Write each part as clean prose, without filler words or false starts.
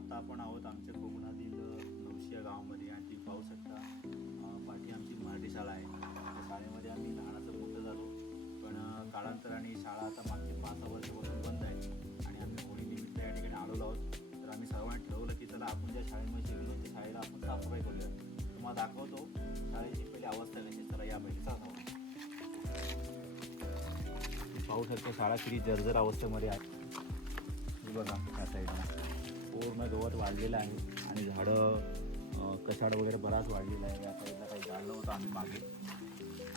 आता आपण आहोत आमच्या कोकणातील नवशी या गावामध्ये आणि ती पाहू शकता पाठी आमची मराठी शाळा आहे. त्या शाळेमध्ये आम्ही लहानाचं मोठं झालो, पण काळांतराने शाळा आता मागची 5-6 वर्षापासून बंद आहे आणि आम्ही होळीनिमित्त या ठिकाणी आलेलो आहोत. तर आम्ही सर्वांनी ठरवलं की चला आपण ज्या शाळेमध्ये शिकलो त्या शाळेला आपण साफसफाई करूया. तुम्हाला दाखवतो शाळेची पहिली अवस्था कशी. चला या पहिली साफसफाई पाहू शकता. शाळा किती जर्जर अवस्थेमध्ये आहे. बघा त्या साईडला पूर्ण गवत वाढलेलं आहे आणि झाडं कसाड वगैरे बराच वाढलेला आहे. या साईडला काही झाडलं होतं आम्ही मागे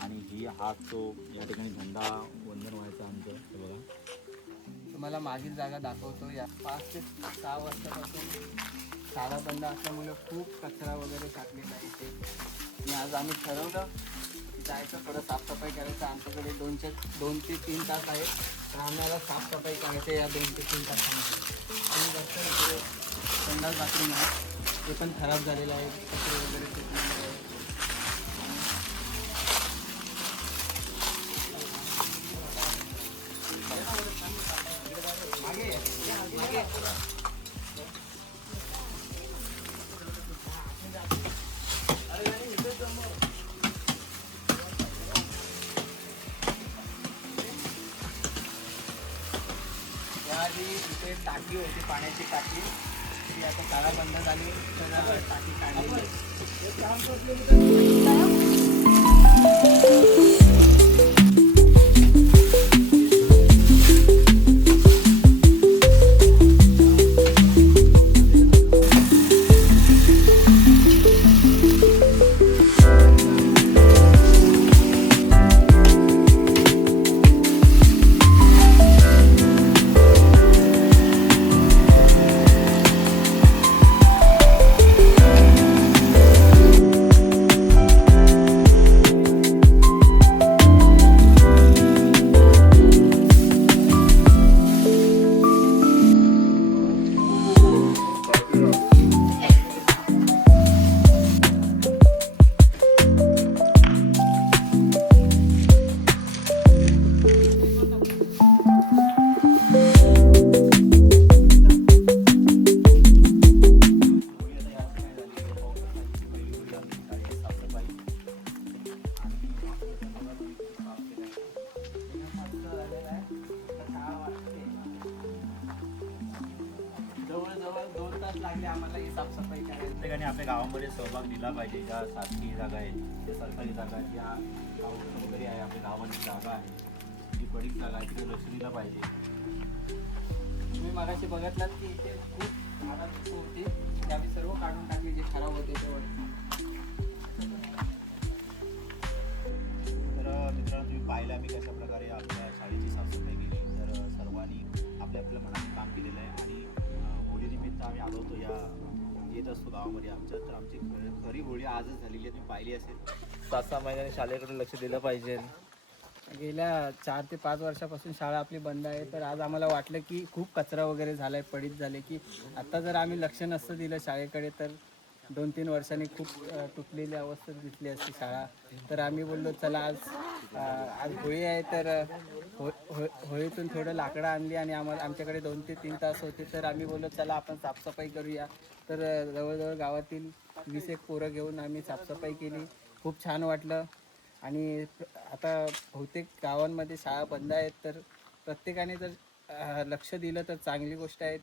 आणि ही हात तो या ठिकाणी झेंडा वंदन व्हायचं आमचं. हे बघा तुम्हाला मागील जागा दाखवतो. या 5 ते 6 वर्षापासून शाळा बंद असल्यामुळे खूप कचरा वगैरे टाकलेला आहे इथे. आणि आज आम्ही ठरवलं जायचं थोडं साफसफाई करायचं. आमच्याकडे 2 ते 3 तास आहे तर आम्हाला साफसफाई करायचं या 2 ते 3 तासामध्ये. आणि जास्त इकडे संडास बाथरूम आहे ते पण खराब झालेलं आहे, कचरे वगैरे फेकलेले आहे. आधी इथे टाकी होती, पाण्याची टाकी. ती आता शाळा बंद झाली तर टाकी काढली. जवळजवळ 2 तास लागले आम्हाला ही साफसफाई करायला. प्रत्येकाने आपल्या गावामध्ये सहभाग दिला पाहिजे. ज्या शासकीय जागा आहेत, त्या सरकारी जागा आहेत, ज्या गाव वगैरे आहे, आपल्या गावाची जागा आहे, जी पडीक जागा आहे, तिथे लक्ष दिलं पाहिजे. तुम्ही मागाशी बघितलात की इथे खूप झाडं होती, ते आम्ही सर्व काढून टाकली जे खराब होते तेवढे. तर मित्रांनो, तुम्ही पाहिलं आम्ही कशा प्रकारे आपल्या शाळेची साफसफाई केली. तर सर्वांनी आपल्या आपल्या मनात काम केलेलं आहे आणि होळीनिमित्त आम्ही आलो होतो या येत असतो गावामध्ये आमच्या. तर आमची खरी होळी आजच झालेली आहे, तुम्ही पाहिली असेल. 7-6 महिन्याने शाळेकडे लक्ष दिलं पाहिजे. गेल्या 4 ते 5 वर्षापासून शाळा आपली बंद आहे. तर आज आम्हाला वाटलं की खूप कचरा वगैरे झाला आहे, पडीत झाले की आता जर आम्ही लक्ष नसतं दिलं शाळेकडे तर 2-3 वर्षांनी खूप तुटलेली अवस्था दिसली असती शाळा. तर आम्ही बोललो चला आज होळी आहे तर होळीतून थोडं लाकडं आणली आणि आमच्याकडे 2 ते 3 तास होते. तर आम्ही बोललो चला आपण साफसफाई करूया. तर जवळजवळ गावातील 20 पोरं घेऊन आम्ही साफसफाई केली. खूप छान वाटलं. आणि आता बहुतेक गावांमध्ये शाळा बंद आहेत तर प्रत्येकाने जर लक्ष दिलं तर चांगली गोष्ट आहे.